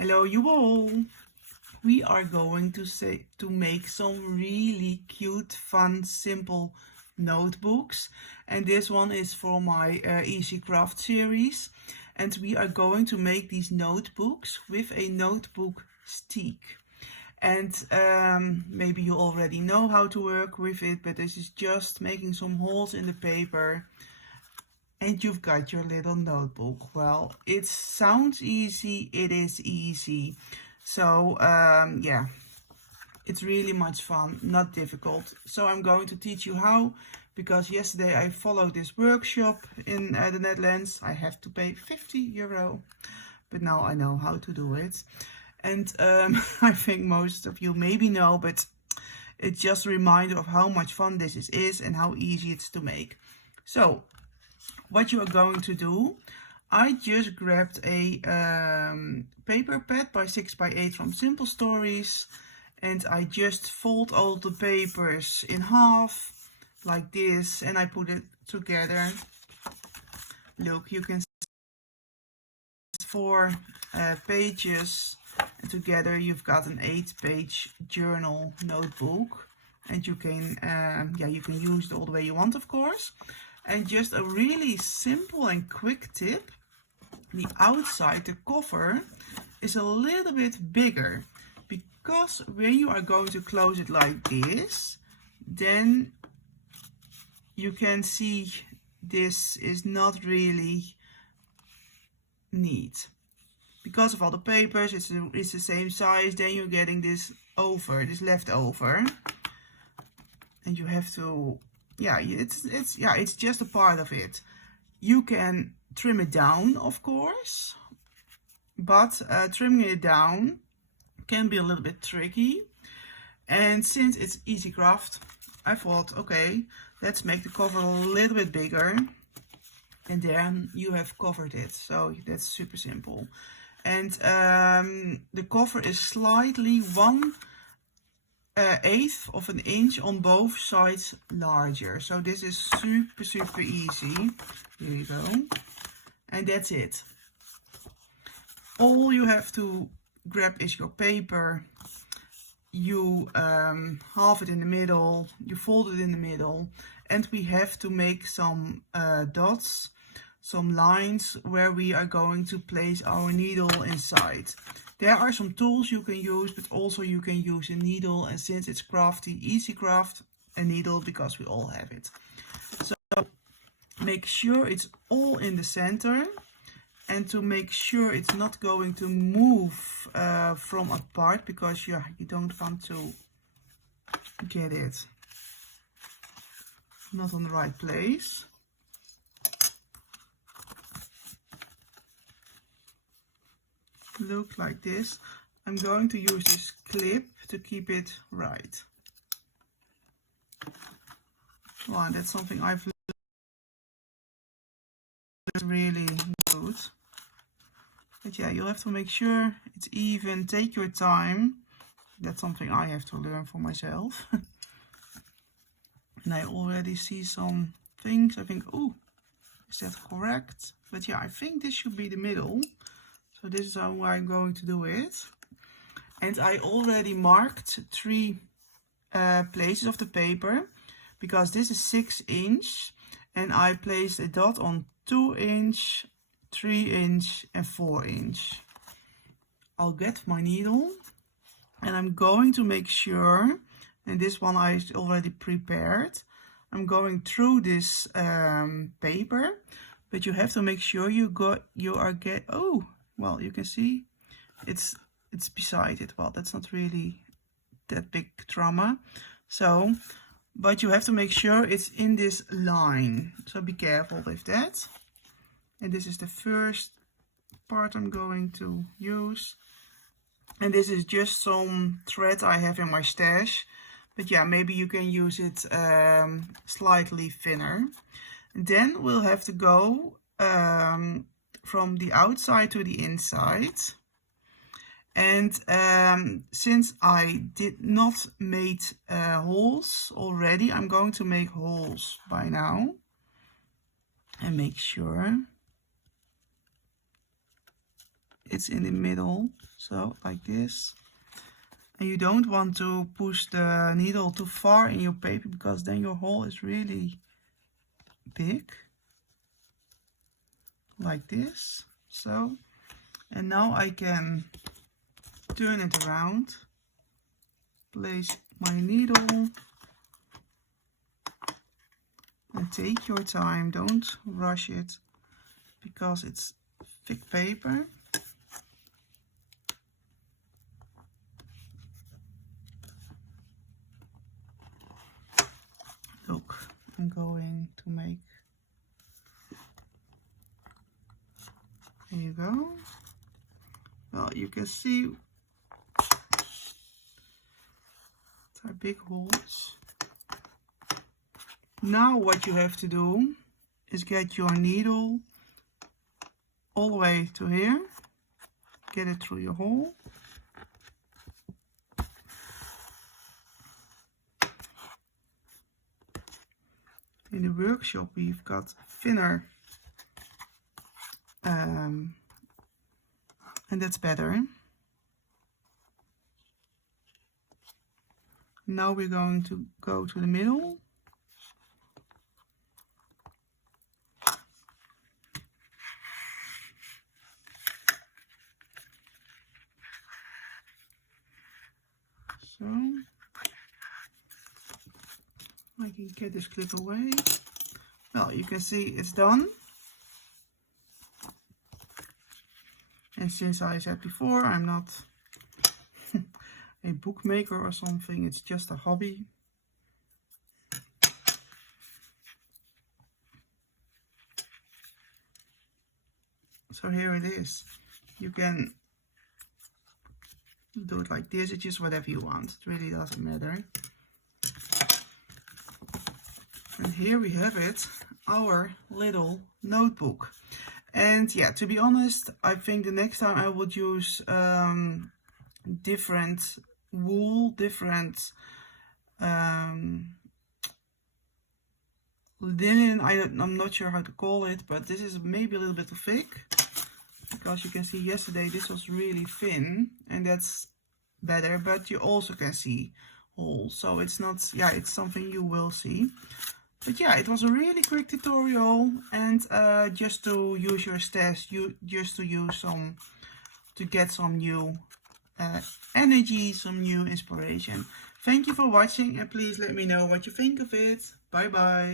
Hello you all! We are going to make some really cute, fun, simple notebooks, and this one is for my Easy Craft series, and we are going to make these notebooks with a Notebooksteek. And maybe you already know how to work with it, but this is just making some holes in the paper and you've got your little notebook. Well, it sounds easy, it is easy. So yeah, it's really much fun, not difficult. So I'm going to teach you how, because yesterday I followed this workshop in the Netherlands. I have to pay €50, but now I know how to do it. And I think most of you maybe know, but it's just a reminder of how much fun this is and how easy it's to make. So what you are going to do, I just grabbed a paper pad by 6x8 from Simple Stories, and I just fold all the papers in half like this, and I put it together. Look, you can see 4 pages, and together you've got an 8-page journal notebook, and you can you can use it all the way you want, of course. And just a really simple and quick tip, the outside, the cover, is a little bit bigger, because when you are going to close it like this, then you can see this is not really neat. Because of all the papers, it's the same size, then you're getting this leftover. And you have to, it's just a part of it. You can trim it down, of course, but trimming it down can be a little bit tricky. And since it's easy craft, I thought, okay, let's make the cover a little bit bigger, and then you have covered it. So that's super simple. And the cover is slightly 1/8 of an inch on both sides larger. So this is super easy. Here you go. And that's it. All you have to grab is your paper. You halve it in the middle, you fold it in the middle, and we have to make some dots, some lines where we are going to place our needle inside. There are some tools you can use, but also you can use a needle, and since it's crafty, easy craft, a needle, because we all have it. So make sure it's all in the center, and to make sure it's not going to move from apart, because you don't want to get it not on the right place. Look like this. I'm going to use this clip to keep it right. Well, and that's something I've learned really good. But yeah, you'll have to make sure it's even. Take your time. That's something I have to learn for myself. And I already see some things. I think, oh, is that correct? But yeah, I think this should be the middle. So this is how I'm going to do it. And I already marked 3 places of the paper, because this is 6 inch, and I placed a dot on 2 inch, 3 inch and 4 inch. I'll get my needle, and I'm going to make sure, and this one I already prepared, I'm going through this paper, but you have to make sure well, you can see it's beside it. Well, that's not really that big drama. So, but you have to make sure it's in this line. So be careful with that. And this is the first part I'm going to use. And this is just some thread I have in my stash. But yeah, maybe you can use it slightly thinner. And then we'll have to go from the outside to the inside. And since I did not make holes already, I'm going to make holes by now. And make sure it's in the middle, so like this. And you don't want to push the needle too far in your paper, because then your hole is really big. Like this, so. And now I can turn it around, place my needle, and take your time, don't rush it, because it's thick paper. Look, I'm going to make, there you go. Well, you can see there are big holes. Now what you have to do is get your needle all the way to here, get it through your hole. In the workshop we've got thinner, and that's better. Now we're going to go to the middle. So I can get this clip away. Well, you can see it's done. And since I said before, I'm not a bookmaker or something, it's just a hobby. So here it is. You can do it like this, it's just whatever you want, it really doesn't matter. And here we have it, our little notebook. And yeah, to be honest, I think the next time I would use different wool, different linen. I'm not sure how to call it, but this is maybe a little bit too thick, because you can see yesterday this was really thin, and that's better, but you also can see holes, so it's not, yeah, it's something you will see. But yeah, it was a really quick tutorial, and just to use your stash, just to use some, to get some new energy, some new inspiration. Thank you for watching, and please let me know what you think of it. Bye bye.